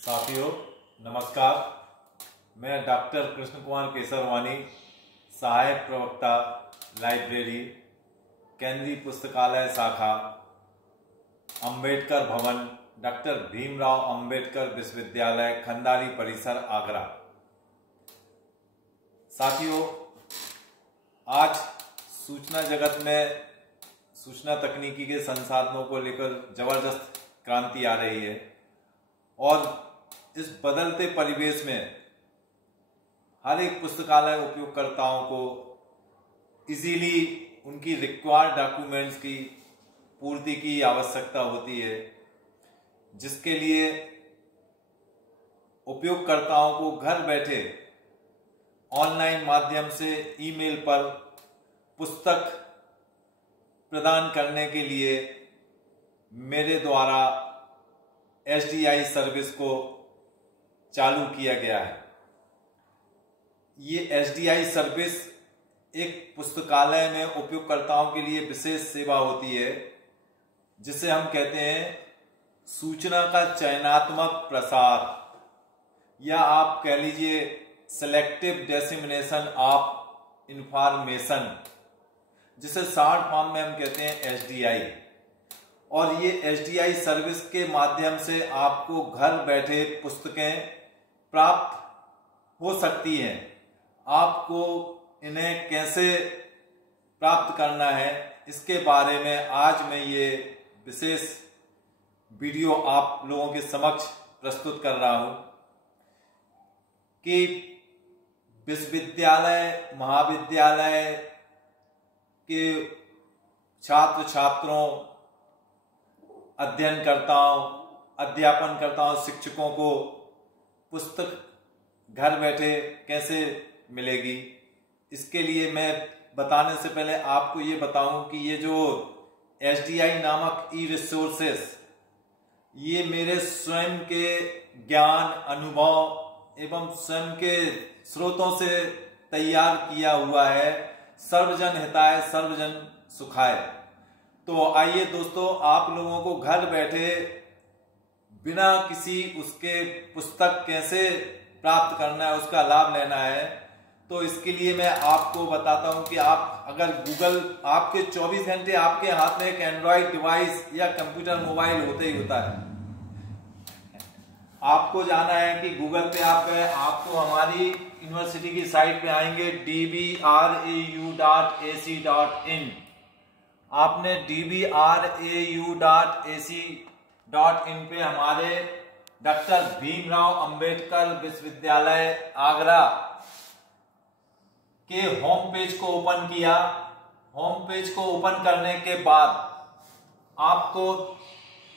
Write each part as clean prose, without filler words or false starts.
साथियों नमस्कार। मैं डॉक्टर कृष्ण कुमार केसरवानी, सहायक प्रवक्ता, लाइब्रेरी, केंद्रीय पुस्तकालय शाखा, अंबेडकर भवन, डॉक्टर भीमराव अंबेडकर विश्वविद्यालय, खंडारी परिसर, आगरा। साथियों, आज सूचना जगत में सूचना तकनीकी के संसाधनों को लेकर जबरदस्त क्रांति आ रही है और इस बदलते परिवेश में हर एक पुस्तकालय उपयोगकर्ताओं को इजीली उनकी रिक्वायर्ड डॉक्यूमेंट्स की पूर्ति की आवश्यकता होती है, जिसके लिए उपयोगकर्ताओं को घर बैठे ऑनलाइन माध्यम से ईमेल पर पुस्तक प्रदान करने के लिए मेरे द्वारा SDI सर्विस को चालू किया गया है। ये SDI सर्विस एक पुस्तकालय में उपयोगकर्ताओं के लिए विशेष सेवा होती है, जिसे हम कहते हैं सूचना का चयनात्मक प्रसार, या आप कह लीजिए सेलेक्टिव डिसेमिनेशन ऑफ इंफॉर्मेशन, जिसे शॉर्ट फॉर्म में हम कहते हैं SDI। और ये SDI सर्विस के माध्यम से आपको घर बैठे पुस्तकें प्राप्त हो सकती हैं। आपको इन्हें कैसे प्राप्त करना है, इसके बारे में आज मैं ये विशेष वीडियो आप लोगों के समक्ष प्रस्तुत कर रहा हूं कि विश्वविद्यालय, महाविद्यालय के छात्र छात्रों, अध्ययनकर्ताओं, अध्यापनकर्ताओं, शिक्षकों को पुस्तक घर बैठे कैसे मिलेगी, इसके लिए मैं बताने से पहले आपको ये बताऊं कि ये जो SDI नामक ई-रिसोर्सेस, ये मेरे स्वयं के ज्ञान, अनुभव एवं स्वयं के स्रोतों से तैयार किया हुआ है। सर्वजन हिताय सर्वजन सुखाय। तो आइए दोस्तों, आप लोगों को घर बैठे बिना किसी उसके पुस्तक कैसे प्राप्त करना है, उसका लाभ लेना है, तो इसके लिए मैं आपको बताता हूं कि आप अगर गूगल, आपके 24 घंटे आपके हाथ में एक एंड्रॉइड डिवाइस या कंप्यूटर, मोबाइल होते ही होता है। आपको जाना है कि गूगल पे आप गए, आपको हमारी यूनिवर्सिटी की साइट पे आएंगे dbrau.ac.in। आपने dbrau.ac.in पे हमारे डॉक्टर भीमराव अंबेडकर विश्वविद्यालय आगरा के होम पेज को ओपन किया। होम पेज को ओपन करने के बाद आपको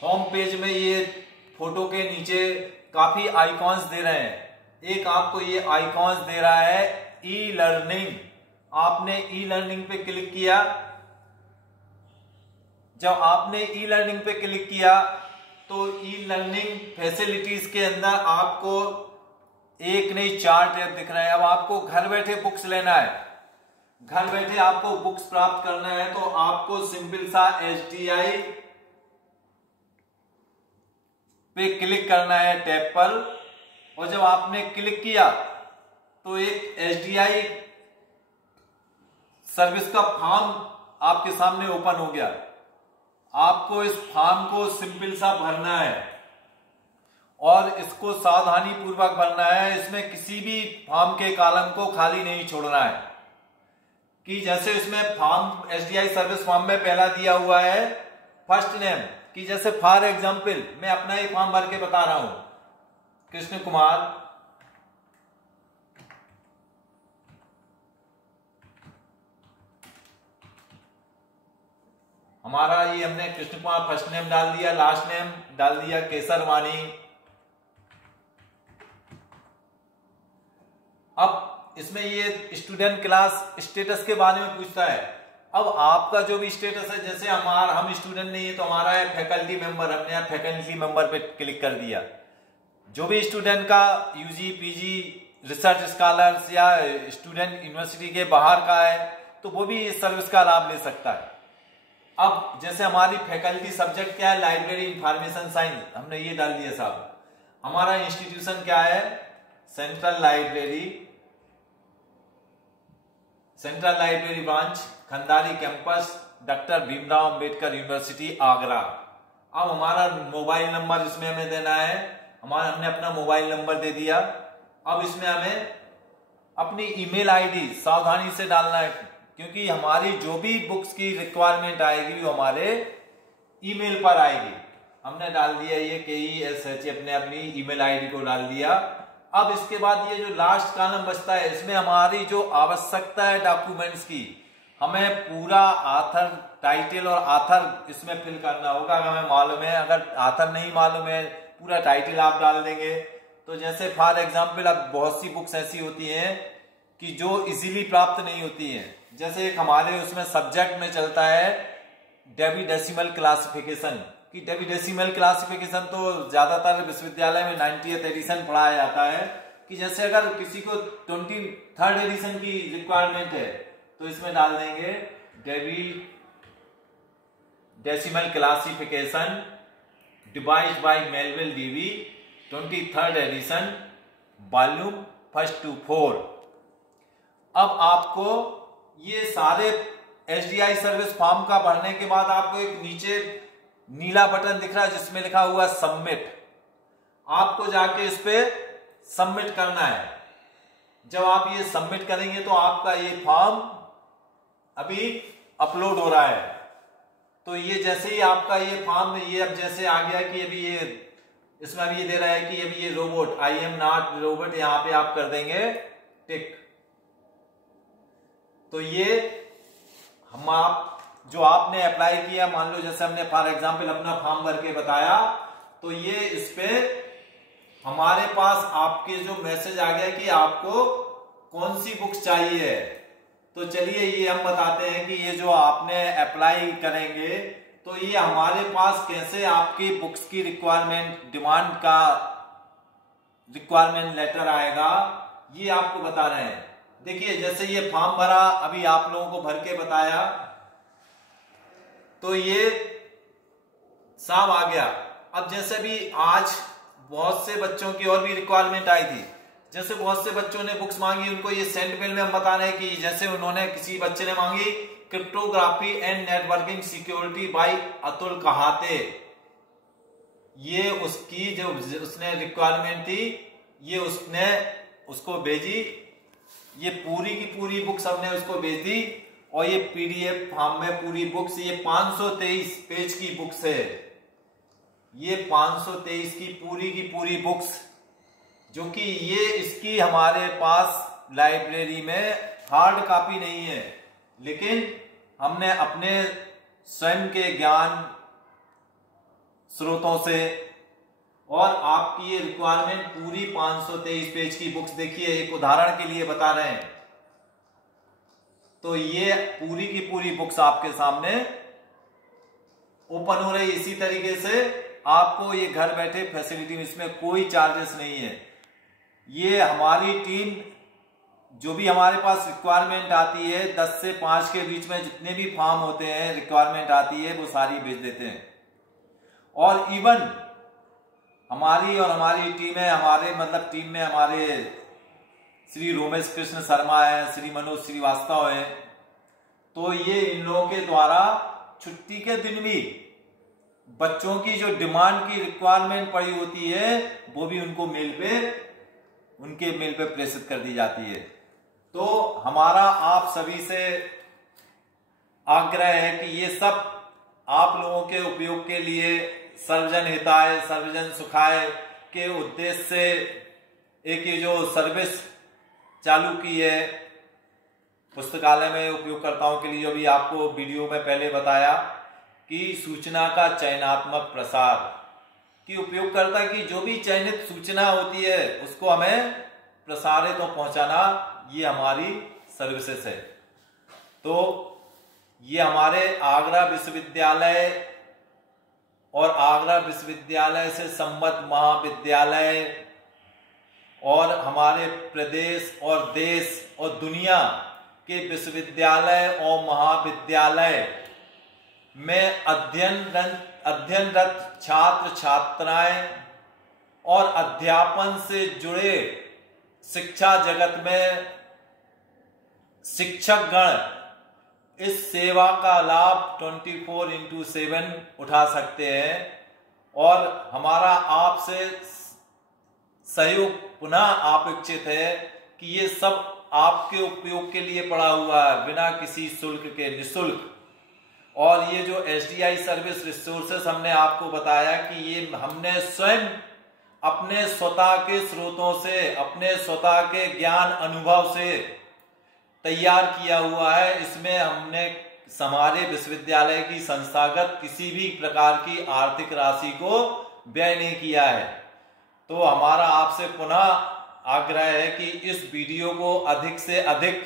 होम पेज में ये फोटो के नीचे काफी आइकॉन्स दे रहे हैं। एक आपको ये आइकॉन्स दे रहा है ई लर्निंग। आपने ई लर्निंग पे क्लिक किया। जब आपने ई लर्निंग पे क्लिक किया तो ई लर्निंग फैसिलिटीज के अंदर आपको एक नहीं 4 टैब दिख रहे हैं। अब आपको घर बैठे बुक्स लेना है, घर बैठे आपको बुक्स प्राप्त करना है, तो आपको सिंपल सा SDI पे क्लिक करना है टैब पर। और जब आपने क्लिक किया तो एक SDI सर्विस का फॉर्म आपके सामने ओपन हो गया। आपको इस फॉर्म को सिंपल सा भरना है और इसको सावधानी पूर्वक भरना है। इसमें किसी भी फॉर्म के कॉलम को खाली नहीं छोड़ना है। कि जैसे इसमें फॉर्म SDI सर्विस फॉर्म में पहला दिया हुआ है फर्स्ट नेम, कि जैसे फॉर एग्जाम्पल मैं अपना ही फॉर्म भर के बता रहा हूं, कृष्ण कुमार। हमारा ये हमने कृष्ण कुमार फर्स्ट नेम डाल दिया, लास्ट नेम डाल दिया केसरवानी। अब इसमें ये स्टूडेंट क्लास स्टेटस के बारे में पूछता है। अब आपका जो भी स्टेटस है, जैसे हम स्टूडेंट नहीं है तो हमारा है फैकल्टी मेंबर, हमने यहाँ फैकल्टी मेंबर पे क्लिक कर दिया। जो भी स्टूडेंट का UG, PG, रिसर्च स्कॉलर्स या स्टूडेंट यूनिवर्सिटी के बाहर का है तो वो भी इस सर्विस का लाभ ले सकता है। अब जैसे हमारी फैकल्टी सब्जेक्ट क्या है, लाइब्रेरी इंफॉर्मेशन साइंस, हमने ये डाल दिया साहब। हमारा इंस्टीट्यूशन क्या है? Central library branch, Khandari campus, doctor Bhimrao Ambedkar university, Agra. अब हमारा मोबाइल नंबर इसमें हमें देना है। हमने अपना मोबाइल नंबर दे दिया। अब इसमें हमें अपनी ईमेल आईडी सावधानी से डालना है, क्योंकि हमारी जो भी बुक्स की रिक्वायरमेंट आएगी वो हमारे ईमेल पर आएगी। हमने डाल दिया ये KESH, अपनी ईमेल आईडी को डाल दिया। अब इसके बाद ये जो लास्ट कॉलम बचता है, इसमें हमारी जो आवश्यकता है डॉक्यूमेंट्स की, हमें पूरा आथर, टाइटल और आथर इसमें फिल करना होगा। अगर हमें मालूम है, अगर आथर नहीं मालूम है, पूरा टाइटल आप डाल देंगे। तो जैसे फॉर एग्जांपल, अब बहुत सी बुक्स ऐसी होती हैं कि जो इजीली प्राप्त नहीं होती हैं। जैसे एक हमारे उसमें सब्जेक्ट में चलता है डेवी डेसिमल क्लासिफिकेशन, कि डेवी डेसिमल क्लासिफिकेशन तो ज्यादातर विश्वविद्यालय में 90th एडिशन पढ़ाया जाता है। कि जैसे अगर किसी को 23rd एडिशन की रिक्वायरमेंट है तो इसमें डाल देंगे Dewey decimal classification devised by Melvil Dewey 23rd edition volume 1 to 4। अब आपको ये सारे HDI सर्विस फॉर्म का भरने के बाद आपको एक नीचे नीला बटन दिख रहा है जिसमें लिखा हुआ सबमिट। आपको जाके इस पे सबमिट करना है। जब आप ये सबमिट करेंगे तो आपका ये फॉर्म अभी अपलोड हो रहा है। तो ये जैसे ही आपका ये फॉर्म, ये अब जैसे आ गया कि अभी ये इसमें अभी ये दे रहा है कि अभी ये robot, I am not robot, यहां पे आप कर देंगे टिक। तो ये जो आपने अप्लाई किया, मान लो जैसे हमने फॉर एग्जांपल अपना फॉर्म भर के बताया, तो ये इस पे हमारे पास आपके जो मैसेज आ गया कि आपको कौन सी बुक्स चाहिए। तो चलिए ये हम बताते हैं कि ये जो आपने अप्लाई करेंगे तो ये हमारे पास कैसे आपकी बुक्स की रिक्वायरमेंट, डिमांड का रिक्वायरमेंट लेटर आएगा, ये आपको बता रहे हैं। देखिए जैसे ये फॉर्म भरा, अभी आप लोगों को भर के बताया, तो ये साफ आ गया। अब जैसे भी आज बहुत से बच्चों की और भी रिक्वायरमेंट आई थी, जैसे बहुत से बच्चों ने बुक्स मांगी, उनको ये सेंट मेल में हम बता रहे हैं कि जैसे उन्होंने, किसी बच्चे ने मांगी cryptography and networking security by Atul Kahate, ये उसकी जो उसने रिक्वायरमेंट थी, ये उसने उसको भेजी। ये पूरी की पूरी बुक्स हमने उसको भेज दी और ये PDF फॉर्म में पूरी बुक्स, ये 523 पेज की बुक्स है। ये 523 की पूरी बुक्स, जो कि ये इसकी हमारे पास लाइब्रेरी में हार्ड कॉपी नहीं है, लेकिन हमने अपने स्वयं के ज्ञान स्रोतों से और आपकी ये रिक्वायरमेंट पूरी 523 पेज की बुक्स, देखिए एक उदाहरण के लिए बता रहे हैं। तो ये पूरी की पूरी बुक्स आपके सामने ओपन हो रही। इसी तरीके से आपको ये घर बैठे फैसिलिटी, इसमें कोई चार्जेस नहीं है। ये हमारी टीम, जो भी हमारे पास रिक्वायरमेंट आती है 10 से 5 के बीच में जितने भी फॉर्म होते हैं, रिक्वायरमेंट आती है, वो सारी भेज देते हैं। और इवन हमारी टीम है, टीम में हमारे श्री रोमेश कृष्ण शर्मा है, श्री मनोज श्रीवास्तव है। तो ये इन लोगों के द्वारा छुट्टी के दिन भी बच्चों की जो डिमांड की रिक्वायरमेंट पड़ी होती है, वो भी उनके मेल पे प्रेषित कर दी जाती है। तो हमारा आप सभी से आग्रह है कि ये सब आप लोगों के उपयोग के लिए, सर्वजन हिताय सर्वजन सुखाय के उद्देश्य से एक ये जो सर्विस चालू की है पुस्तकालय में उपयोगकर्ताओं के लिए, जो भी आपको वीडियो में पहले बताया कि सूचना का चयनात्मक प्रसार, कि उपयोगकर्ता की जो भी चयनित सूचना होती है उसको हमें प्रसारित और पहुंचाना, ये हमारी सर्विसेज है। तो ये हमारे आगरा विश्वविद्यालय और आगरा विश्वविद्यालय से संबद्ध महाविद्यालय और हमारे प्रदेश और देश और दुनिया के विश्वविद्यालय और महाविद्यालय में अध्ययनरत छात्र छात्राएं और अध्यापन से जुड़े शिक्षा जगत में शिक्षकगण इस सेवा का लाभ 24/7 उठा सकते हैं। और हमारा आपसे सहयोग पुनः अपेक्षित है कि ये सब आपके उपयोग के लिए पड़ा हुआ है, बिना किसी शुल्क के, निःशुल्क। और ये जो SDI सर्विस रिसोर्सेस हमने आपको बताया कि ये हमने स्वयं अपने स्वतः के स्रोतों से, अपने स्वतः के ज्ञान अनुभव से तैयार किया हुआ है। इसमें हमने हमारे विश्वविद्यालय की संस्थागत किसी भी प्रकार की आर्थिक राशि को व्यय नहीं किया है। तो हमारा आपसे पुनः आग्रह है कि इस वीडियो को अधिक से अधिक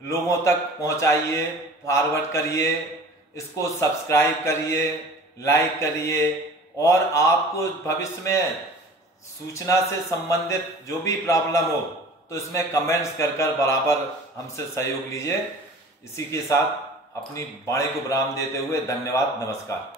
लोगों तक पहुंचाइए, फॉरवर्ड करिए, इसको सब्सक्राइब करिए, लाइक करिए। और आपको भविष्य में सूचना से संबंधित जो भी प्रॉब्लम हो तो इसमें कमेंट्स कर बराबर हमसे सहयोग लीजिए। इसी के साथ अपनी वाणी को विराम देते हुए धन्यवाद, नमस्कार।